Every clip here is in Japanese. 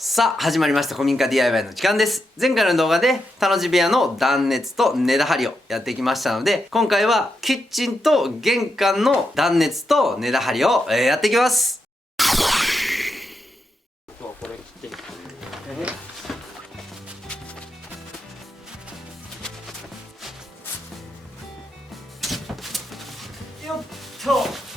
さあ始まりました古民家 DIY の時間です。前回の動画で田の字部屋の断熱と根太張りをやってきましたので、今回はキッチンと玄関の断熱と根太張りを、やっていきます。今日これ切ってよっと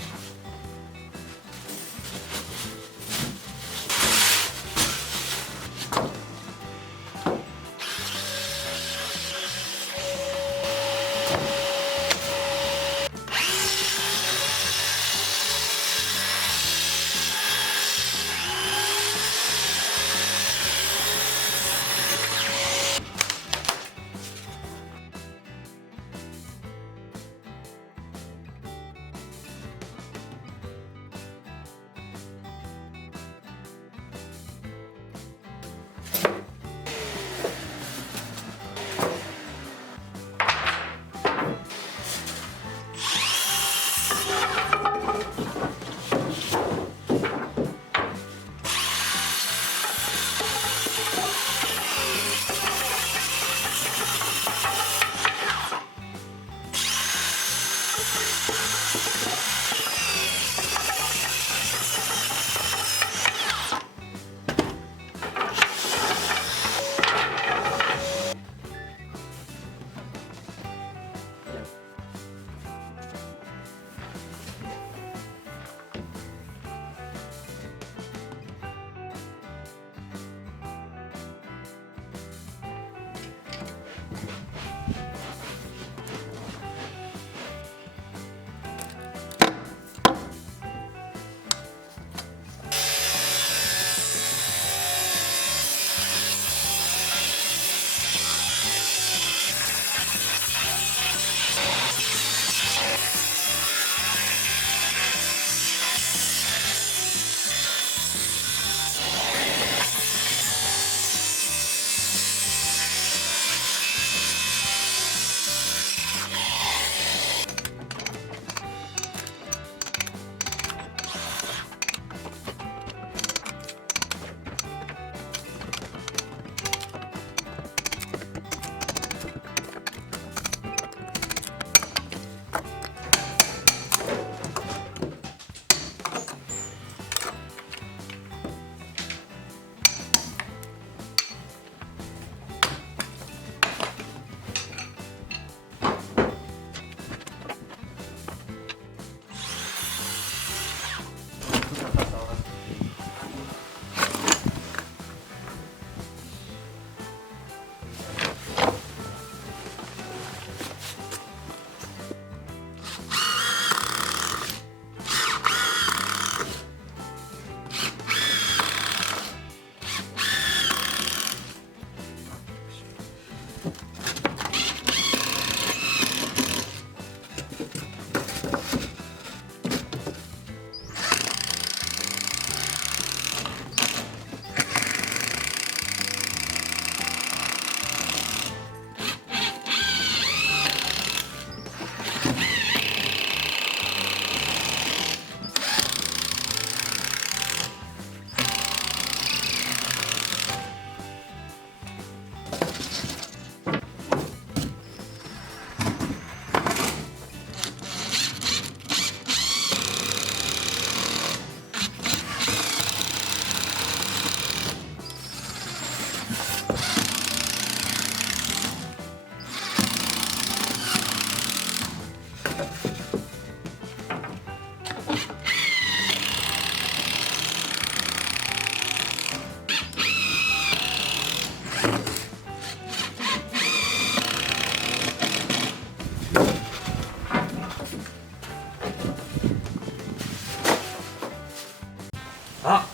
あ、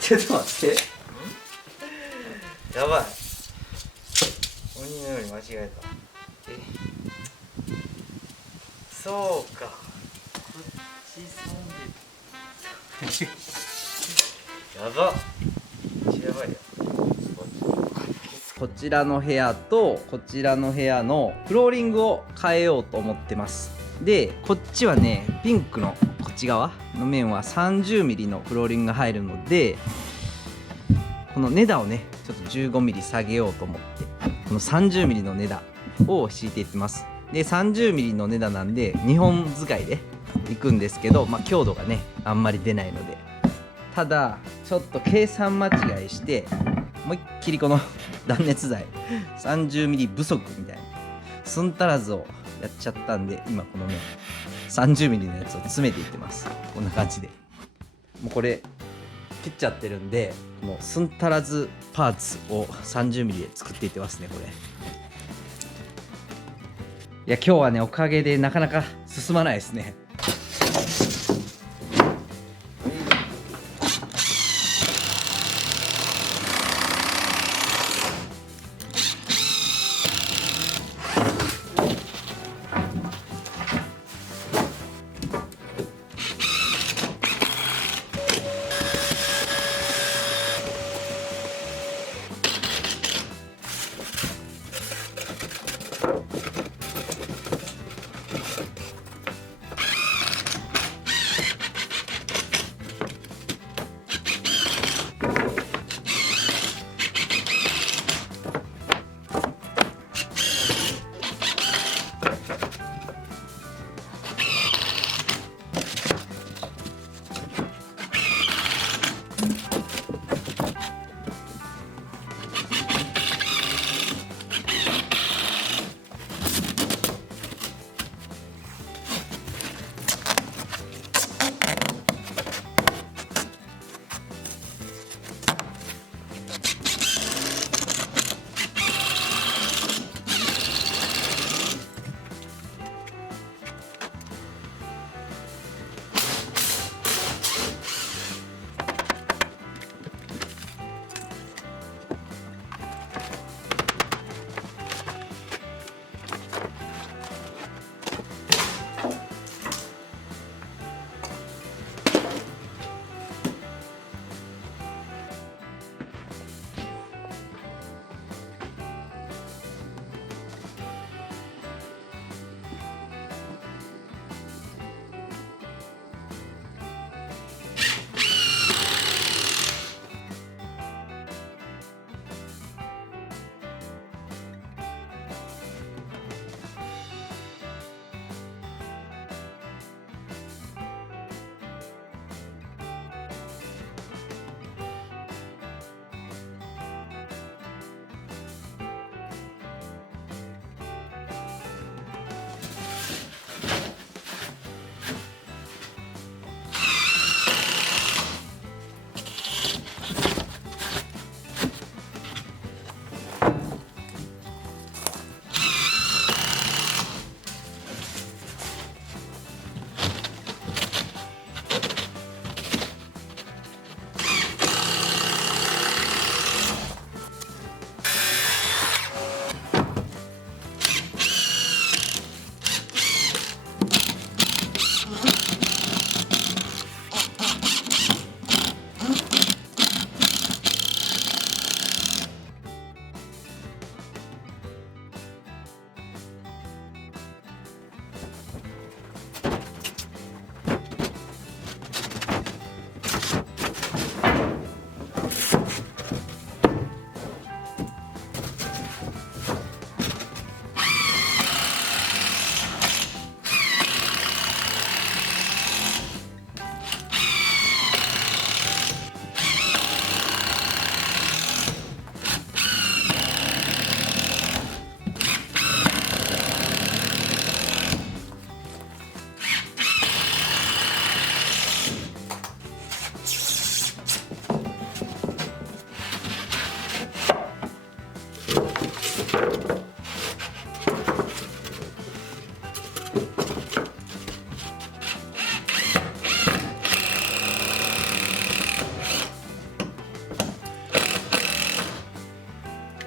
ちょっと待って。やばい。鬼のように間違えた。そうか。こっちそうで。やば。やばいよ。こちらの部屋とこちらの部屋のフローリングを変えようと思ってます。で、こっちはね、ピンクのこっち側の面は 30mm のフローリングが入るので、この根太をねちょっと 15mm 下げようと思ってこの 30mm の根太を敷いていってます。で 30mm の根太なんで2本使いでいくんですけど、強度がねあんまり出ないので、ただちょっと計算間違いして思いっきりこの断熱材 30mm 不足みたいなすんたらずをやっちゃったんで、今このね 30mm のやつを詰めていってます。こんな感じでもうこれ切っちゃってるんで、このすんたらずパーツを 30mm で作っていってますね。これいや今日はねおかげでなかなか進まないですね。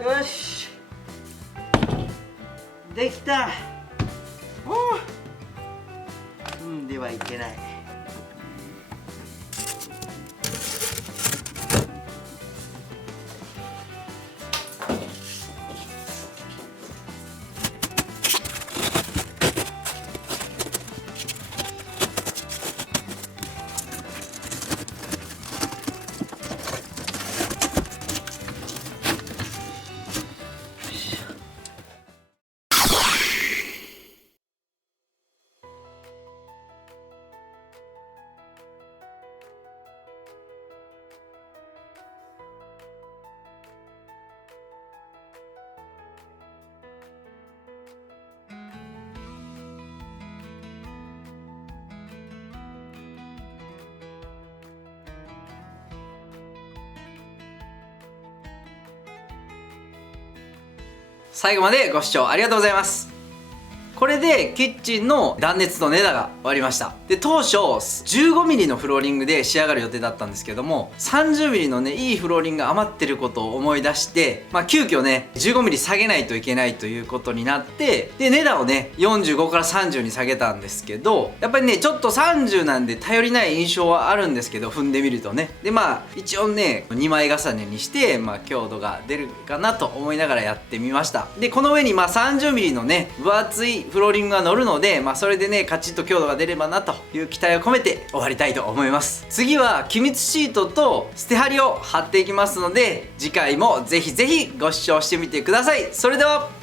よし、できた。ではいけない。最後までご視聴ありがとうございます。これでキッチンの断熱と根太が終わりました。で、当初 15mm のフローリングで仕上がる予定だったんですけども、 30mm のねいいフローリングが余ってることを思い出して、急遽ね 15mm 下げないといけないということになって、で根太をね45から30に下げたんですけど、やっぱりねちょっと30なんで頼りない印象はあるんですけど、踏んでみるとね。で一応ね2枚重ねにして、強度が出るかなと思いながらやってみました。でこの上に30mm のね分厚いフローリングが乗るので、それでねカチッと強度が出ればなという期待を込めて終わりたいと思います。次は気密シートと捨て張りを貼っていきますので、次回もぜひぜひご視聴してみてください。それでは。